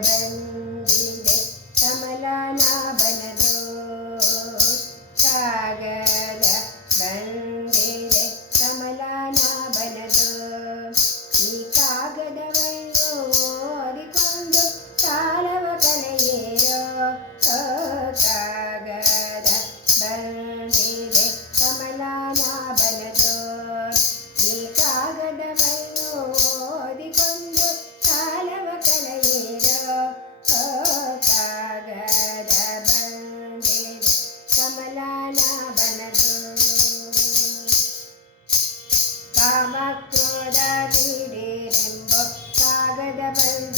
ಬಂದಿದೆ ಕಮಲಾನಾಭನದು ಸಾಗರ ಬಂದಿದೆ ಕಮಲಾನಾಭನದು ಈ ಕಾಗದವನ್ನು ಓದಿಕೊಂಡು ತಾಳವ ಕಲೆಯೇರೋ ಕಾಗದ ಬಂದಿದೆ ಕಮಲಾನಾಭನದು ಈ ಕಾಗದವನ್ನು ಓದಿಕೊಂಡು लाबनो कामागव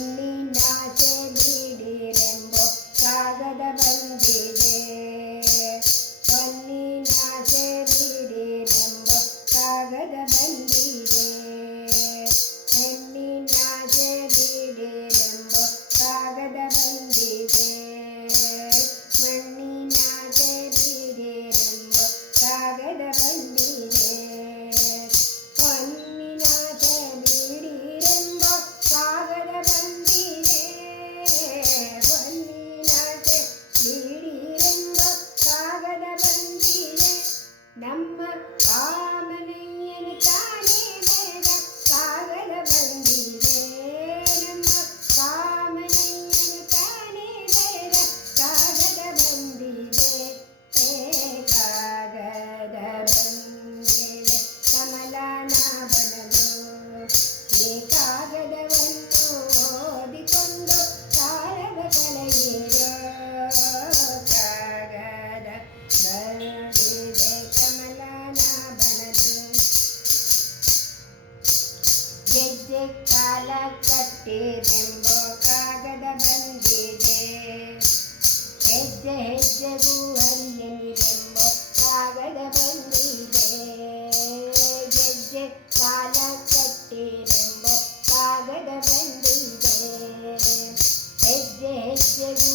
me now. ಕಾಲ ಕಟ್ಟಿರೆಂಬೋ ಕಾಗದ ಬಂದಿದೆ ಹೆಜ್ಜೆ ಹೆಜ್ಜೆಗೂ ಅಲ್ಲಿರೆಂಬೋ ಕಾಗದ ಬಂದಿದೆ ಹೆಜ್ಜೆ ಕಾಲ ಕಟ್ಟಿರೆಂಬೋ ಕಾಗದ ಬಂದಿದೆ ಹೆಜ್ಜೆ ಹೆಜ್ಜೆಗೂ